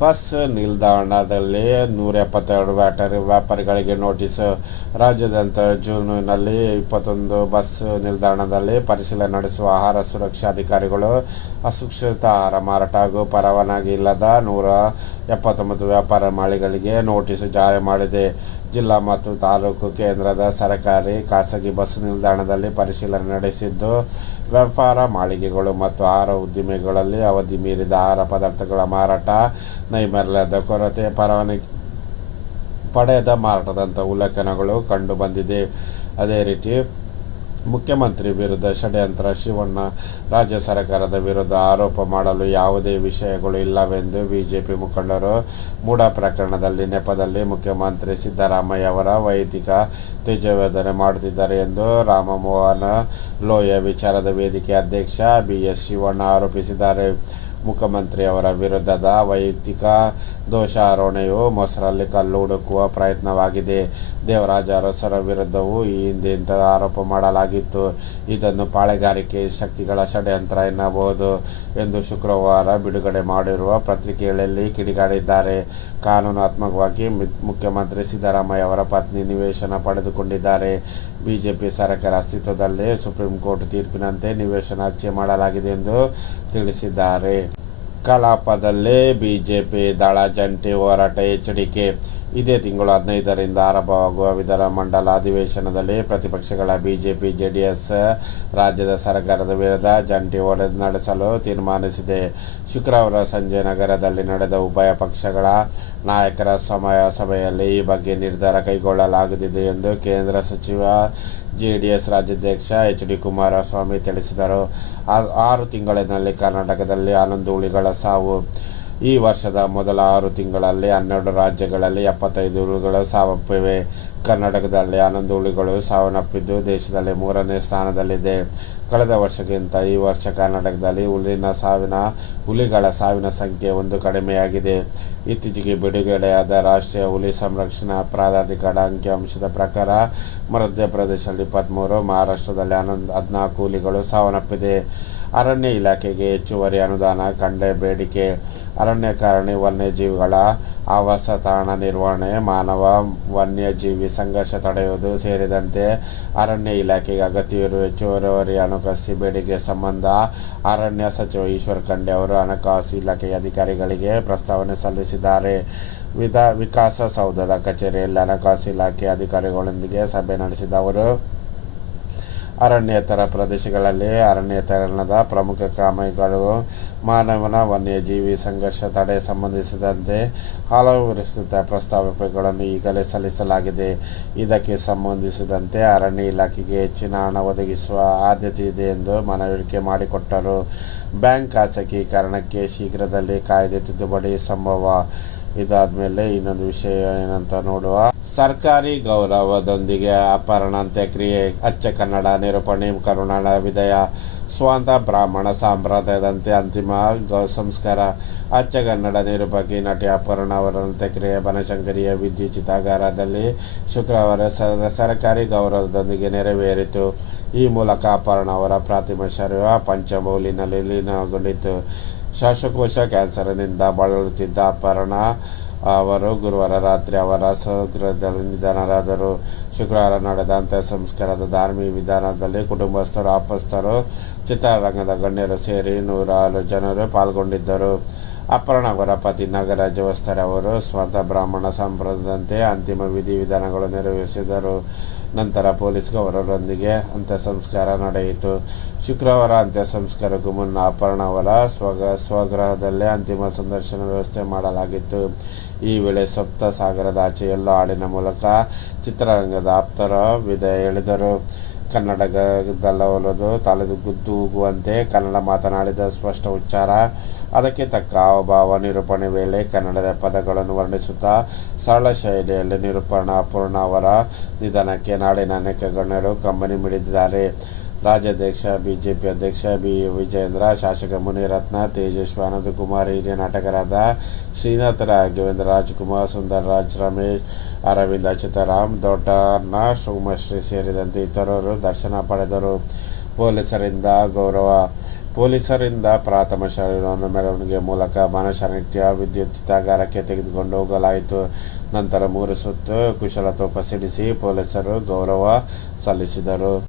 Bus ನಿಲ್ದಾಣದಲ್ಲಿ ನೂರ ಎಪ್ಪತ್ತೆರಡು ವ್ಯಾಟರಿ ವ್ಯಾಪಾರಿಗಳಿಗೆ ನೋಟಿಸ್. ರಾಜ್ಯಾದ್ಯಂತ ಜೂನ್ನಲ್ಲಿ ಇಪ್ಪತ್ತೊಂದು ಬಸ್ ನಿಲ್ದಾಣದಲ್ಲಿ ಪರಿಶೀಲನೆ ನಡೆಸುವ ಆಹಾರ ಸುರಕ್ಷಾ ಅಧಿಕಾರಿಗಳು ಅಸುಕ್ಷಿತ ಆಹಾರ ಮಾರಾಟ ಹಾಗೂ ಪರವಾನಗಿ ಇಲ್ಲದ ನೂರ ಎಪ್ಪತ್ತೊಂಬತ್ತು ವ್ಯಾಪಾರ ಮಾಳಿಗಳಿಗೆ ನೋಟಿಸ್ ಜಾರಿ ಮಾಡಿದೆ. ಜಿಲ್ಲಾ ಮತ್ತು ತಾಲೂಕು ಕೇಂದ್ರದ ಸರ್ಕಾರಿ ಖಾಸಗಿ ಬಸ್ ನಿಲ್ದಾಣದಲ್ಲಿ ಪರಿಶೀಲನೆ ನಡೆಸಿದ್ದು ವ್ಯಾಪಾರ ಮಾಳಿಗೆಗಳು ಮತ್ತು ಆಹಾರ ಉದ್ದಿಮೆಗಳಲ್ಲಿ ಅವಧಿ ಮೀರಿದ ಆಹಾರ ಪದಾರ್ಥಗಳ ಮಾರಾಟ ನೈರ್ಮಲ್ಯದ ಕೊರತೆ, ಪರವಾನಗಿ ಪಡೆದ ಮಾರಾಟದಂಥ ಉಲ್ಲೇಖನಗಳು ಕಂಡುಬಂದಿದೆ ಅದೇ ರೀತಿ ಮುಖ್ಯಮಂತ್ರಿ ವಿರುದ್ಧ ಷಡ್ಯಂತ್ರ, ಶಿವಣ್ಣ ರಾಜ್ಯ ಸರ್ಕಾರದ ವಿರುದ್ಧ ಆರೋಪ ಮಾಡಲು ಯಾವುದೇ ವಿಷಯಗಳು ಇಲ್ಲವೆಂದು ಬಿಜೆಪಿ ಮುಖಂಡರು ಮೂಡ ಪ್ರಕರಣದಲ್ಲಿ ನೆಪದಲ್ಲಿ ಮುಖ್ಯಮಂತ್ರಿ ಸಿದ್ದರಾಮಯ್ಯ ಅವರ ವೈಯಕ್ತಿಕ ತೇಜವೇದನೆ ಮಾಡುತ್ತಿದ್ದಾರೆ ಎಂದು ರಾಮಮೋಹನ ಲೋಯ ವಿಚಾರದ ವೇದಿಕೆ ಅಧ್ಯಕ್ಷ ಬಿ ಎಸ್ ಶಿವಣ್ಣ ಆರೋಪಿಸಿದ್ದಾರೆ. ಮುಖ್ಯಮಂತ್ರಿಯವರ ವಿರುದ್ಧದ ವೈಯಕ್ತಿಕ ದೋಷಾರೋಪಣೆಯು ಮೊಸರಲ್ಲಿ ಕಲ್ಲು ಹುಡುಕುವ ಪ್ರಯತ್ನವಾಗಿದೆ. ದೇವರಾಜ ಅರಸರ ವಿರುದ್ಧವೂ ಈ ಹಿಂದೆ ಇಂತಹ ಆರೋಪ ಮಾಡಲಾಗಿತ್ತು. ಇದನ್ನು ಪಾಳೆಗಾರಿಕೆ ಶಕ್ತಿಗಳ ಷಡ್ಯಂತ್ರ ಎನ್ನಬಹುದು ಎಂದು ಶುಕ್ರವಾರ ಬಿಡುಗಡೆ ಮಾಡಿರುವ ಪತ್ರಿಕೆಗಳಲ್ಲಿ ಕಿಡಿಗಾಡಿದ್ದಾರೆ ಕಾನೂನಾತ್ಮಕವಾಗಿ ಮುಖ್ಯಮಂತ್ರಿ ಸಿದ್ದರಾಮಯ್ಯ ಅವರ ಪತ್ನಿ ನಿವೇಶನ ಪಡೆದುಕೊಂಡಿದ್ದಾರೆ. ಬಿಜೆಪಿ ಸರ್ಕಾರ ಅಸ್ತಿತ್ವದಲ್ಲೇ ಸುಪ್ರೀಂ ಕೋರ್ಟ್ ತೀರ್ಪಿನಂತೆ ನಿವೇಶನ ಹಚ್ಚೆ ಮಾಡಲಾಗಿದೆ ಎಂದು ತಿಳಿಸಿದ್ದಾರೆ. ಕಲಾಪದಲ್ಲೇ ಬಿಜೆಪಿ ದಳ ಜಂಟಿ ಹೋರಾಟ ಎಚ್ಚರಿಕೆ. ಇದೇ ತಿಂಗಳು ಹದಿನೈದರಿಂದ ಆರಂಭವಾಗುವ ವಿಧಾನಮಂಡಲ ಅಧಿವೇಶನದಲ್ಲಿ ಪ್ರತಿಪಕ್ಷಗಳ ಬಿಜೆಪಿ, ಜೆಡಿಎಸ್ ರಾಜ್ಯದ ಸರ್ಕಾರದ ವಿರುದ್ಧ ಜಂಟಿ ಹೋರಾಟ ನಡೆಸಲು ತೀರ್ಮಾನಿಸಿದೆ. ಶುಕ್ರವಾರ ಸಂಜೆ ನಗರದಲ್ಲಿ ನಡೆದ ಉಭಯ ಪಕ್ಷಗಳ ನಾಯಕರ ಸಮಯ ಸಭೆಯಲ್ಲಿ ಈ ಬಗ್ಗೆ ನಿರ್ಧಾರ ಕೈಗೊಳ್ಳಲಾಗುತ್ತಿದೆ ಎಂದು ಕೇಂದ್ರ ಸಚಿವ ಜೆಡಿಎಸ್ ರಾಜ್ಯಾಧ್ಯಕ್ಷ ಎಚ್ ಡಿ ಕುಮಾರಸ್ವಾಮಿ ತಿಳಿಸಿದರು. ಆರು ತಿಂಗಳಿನಲ್ಲಿ ಕರ್ನಾಟಕದಲ್ಲಿ ಹನ್ನೊಂದು ಹುಲಿಗಳ ಸಾವು. ಈ ವರ್ಷದ ಮೊದಲ ಆರು ತಿಂಗಳಲ್ಲಿ ಹನ್ನೆರಡು ರಾಜ್ಯಗಳಲ್ಲಿ ಎಪ್ಪತ್ತೈದು ಹುಲಿಗಳು ಸಾವಪ್ಪಿವೆ. ಕರ್ನಾಟಕದಲ್ಲಿ ಹನ್ನೊಂದು ಹುಲಿಗಳು ಸಾವನ್ನಪ್ಪಿದ್ದು ದೇಶದಲ್ಲಿ ಮೂರನೇ ಸ್ಥಾನದಲ್ಲಿದೆ. ಕಳೆದ ವರ್ಷಕ್ಕಿಂತ ಈ ವರ್ಷ ಕರ್ನಾಟಕದಲ್ಲಿ ಹುಲಿನ ಸಾವಿನ, ಹುಲಿಗಳ ಸಾವಿನ ಸಂಖ್ಯೆ ಒಂದು ಕಡಿಮೆಯಾಗಿದೆ. ಇತ್ತೀಚೆಗೆ ಬಿಡುಗಡೆಯಾದ ರಾಷ್ಟ್ರೀಯ ಹುಲಿ ಸಂರಕ್ಷಣಾ ಪ್ರಾಧಿಕಾರ ಅಂಕಿಅಂಶದ ಪ್ರಕಾರ ಮಧ್ಯಪ್ರದೇಶದಲ್ಲಿ ಇಪ್ಪತ್ತ್ಮೂರು ಮಹಾರಾಷ್ಟ್ರದಲ್ಲಿ ಹನ್ನೊಂದು, ಹದಿನಾಲ್ಕು ಹುಲಿಗಳು ಸಾವನ್ನಪ್ಪಿದೆ. ಅರಣ್ಯ ಇಲಾಖೆಗೆ ಹೆಚ್ಚುವರಿ ಅನುದಾನ ಕಂಡೆ ಬೇಡಿಕೆ. ಅರಣ್ಯಕಾರಣಿ ವನ್ಯಜೀವಿಗಳ ಆವಾಸ ತಾಣ ನಿರ್ವಹಣೆ, ಮಾನವ ವನ್ಯಜೀವಿ ಸಂಘರ್ಷ ತಡೆಯುವುದು ಸೇರಿದಂತೆ ಅರಣ್ಯ ಇಲಾಖೆಗೆ ಅಗತ್ಯವಿರುವ ಹೆಚ್ಚುವರಿ ಹಣಕಾಸು ಬೇಡಿಕೆ ಸಂಬಂಧ ಅರಣ್ಯ ಸಚಿವ ಈಶ್ವರ್ ಖಂಡೆ ಅವರು ಹಣಕಾಸು ಇಲಾಖೆಯ ಅಧಿಕಾರಿಗಳಿಗೆ ಪ್ರಸ್ತಾವನೆ ಸಲ್ಲಿಸಿದ್ದಾರೆ. ವಿಧ ವಿಕಾಸಸೌಧದ ಕಚೇರಿಯಲ್ಲಿ ಹಣಕಾಸು ಇಲಾಖೆ ಅಧಿಕಾರಿಗಳೊಂದಿಗೆ ಸಭೆ ನಡೆಸಿದ ಅವರು ಅರಣ್ಯೇತರ ಪ್ರದೇಶಗಳಲ್ಲಿ ಅರಣ್ಯೀಕರಣದ ಪ್ರಮುಖ ಕ್ರಮಗಳು ಮಾನವನ ವನ್ಯಜೀವಿ ಸಂಘರ್ಷ ತಡೆ ಸಂಬಂಧಿಸಿದಂತೆ ಹಲವು ವಿಸ್ತೃತ ಪ್ರಸ್ತಾವನೆಗಳನ್ನು ಈಗಲೇ ಸಲ್ಲಿಸಲಾಗಿದೆ. ಇದಕ್ಕೆ ಸಂಬಂಧಿಸಿದಂತೆ ಅರಣ್ಯ ಇಲಾಖೆಗೆ ಹೆಚ್ಚಿನ ಹಣ ಒದಗಿಸುವ ಆದ್ಯತೆ ಇದೆ ಎಂದು ಮನವರಿಕೆ ಮಾಡಿಕೊಟ್ಟರು. ಬ್ಯಾಂಕ್ ಖಾಸಗೀಕರಣಕ್ಕೆ ಶೀಘ್ರದಲ್ಲಿ ಕಾಯ್ದೆ ತಿದ್ದುಪಡಿ ಸಂಭವ. ಇದಾದ್ಮೇಲೆ ಇನ್ನೊಂದು ವಿಷಯ ಏನಂತ ನೋಡುವ. ಸರ್ಕಾರಿ ಗೌರವದೊಂದಿಗೆ ಅಪಹರಣ ಅಂತ್ಯಕ್ರಿಯೆ ಅಚ್ಚ ಕನ್ನಡ ನಿರೂಪಣೆ ಕರುಣಾಡ ವಿದಯ, ಸ್ವಂತ ಬ್ರಾಹ್ಮಣ ಸಾಂಪ್ರದಾಯದಂತೆ ಅಂತಿಮ ಗೌ ಸಂಸ್ಕಾರ ಅಚ್ಚಗನ್ನಡ ನಿರೂಪಕಿ ನಟಿ ಅಪರ್ಣ ಅವರ ಅಂತ್ಯಕ್ರಿಯೆ ಬನಶಂಕರಿಯ ವಿದ್ಯುತ್ ಚಿತಾಗಾರದಲ್ಲಿ ಶುಕ್ರವಾರ ಸರ್ಕಾರಿ ಗೌರವದೊಂದಿಗೆ ನೆರವೇರಿತು. ಈ ಮೂಲಕ ಅಪರ್ಣ ಅವರ ಪ್ರಾತಿಮ ಶರೀರ ಪಂಚಮೌಲಿನಲ್ಲಿ ಲೀನಗೊಂಡಿತು. ಶ್ವಾಸಕೋಶ ಕ್ಯಾನ್ಸರ್ನಿಂದ ಬಳಲುತ್ತಿದ್ದ ಅಪರ್ಣ ಅವರು ಗುರುವಾರ ರಾತ್ರಿ ಅವರ ಸ್ವಗೃಹದಲ್ಲಿ ನಿಧನರಾದರು. ಶುಕ್ರವಾರ ನಡೆದ ಅಂತ್ಯ ಸಂಸ್ಕಾರದ ಧಾರ್ಮಿಕ ವಿಧಾನದಲ್ಲಿ ಕುಟುಂಬಸ್ಥರು, ಆಪಸ್ಥರು, ಚಿತ್ರರಂಗದ ಗಣ್ಯರು ಸೇರಿ ನೂರಾರು ಜನರು ಪಾಲ್ಗೊಂಡಿದ್ದರು. ಅಪರ್ಣ ಅವರ ಪತಿ ನಾಗರಾಜ ವಸ್ತರ ಅವರು ಸ್ವತಃ ಬ್ರಾಹ್ಮಣ ಸಂಪ್ರದಾಯದಂತೆ ಅಂತಿಮ ವಿಧಿವಿಧಾನಗಳು ನೆರವೇರಿಸಿದರು. ನಂತರ ಪೊಲೀಸ್ ಗೌರವರೊಂದಿಗೆ ಅಂತ್ಯ ಸಂಸ್ಕಾರ ನಡೆಯಿತು. ಶುಕ್ರವಾರ ಅಂತ್ಯ ಸಂಸ್ಕಾರಕ್ಕೂ ಮುನ್ನ ಅಪರ್ಣ ಅವರ ಸ್ವಗ ಸ್ವಗೃಹದಲ್ಲೇ ಅಂತಿಮ ಸಂದರ್ಶನ ವ್ಯವಸ್ಥೆ ಮಾಡಲಾಗಿತ್ತು. ಈ ವೇಳೆ ಸಪ್ತ ಸಾಗರದ ಆಚೆಯಲ್ಲೂ ಹಾಡಿನ ಮೂಲಕ ಚಿತ್ರರಂಗದ ಆಪ್ತರ ವಿದಾಯ ಹೇಳಿದರು ಕನ್ನಡದಲ್ಲವಲದು ಹೋಗುವಂತೆ ಕನ್ನಡ ಮಾತನಾಡಿದ ಸ್ಪಷ್ಟ ಉಚ್ಚಾರ. ಅದಕ್ಕೆ ತಕ್ಕ ಹಾವಭಾವ, ನಿರೂಪಣೆ ವೇಳೆ ಕನ್ನಡದ ಪದಗಳನ್ನು ವರ್ಣಿಸುತ್ತಾ ಸರಳ ಶೈಲಿಯಲ್ಲಿ ನಿರೂಪಣಾ ಪೂರ್ಣ ಅವರ ನಿಧನಕ್ಕೆ ನಾಡಿನ ಅನೇಕ ಗಣ್ಯರು ಕಂಬನಿ ಮಿಡಿದಿದ್ದಾರೆ. ರಾಜ್ಯಾಧ್ಯಕ್ಷ, ಬಿಜೆಪಿ ಅಧ್ಯಕ್ಷ, ಬಿ. ವಿಜಯೇಂದ್ರ, ಶಾಸಕ ಮುನಿರತ್ನ ತೇಜಸ್ವಿ ಅನಂತಕುಮಾರ್ ಹಿರಿಯ ನಾಟಕರಾದ ಶ್ರೀನಾಥ ರಾಘವೇಂದ್ರ ರಾಜ್ಕುಮಾರ್, ಸುಂದರ್ ರಾಜ್, ರಮೇಶ್, ಅರವಿಂದ ದೊಡ್ಡ ದೊಡ್ಡಣ್ಣ, ಸೋಮಶ್ರೀ ಸೇರಿದಂತೆ ಇತರರು ದರ್ಶನ ಪಡೆದರು. ಪೊಲೀಸರಿಂದ ಗೌರವ, ಪೊಲೀಸರಿಂದ ಪ್ರಾಥಮ ಶರೀರವನ್ನು ಮೆರವಣಿಗೆ ಮೂಲಕ ಮನಶಾನಿಕ್ಯ ವಿದ್ಯುತ್ ಚಿತಾಗಾರಕ್ಕೆ ತೆಗೆದುಕೊಂಡು ಹೋಗಲಾಯಿತು. ನಂತರ ಮೂರು ಸುತ್ತು ಕುಶಲತೋಪ ಸಿಡಿಸಿ ಪೊಲೀಸರು ಗೌರವ ಸಲ್ಲಿಸಿದರು.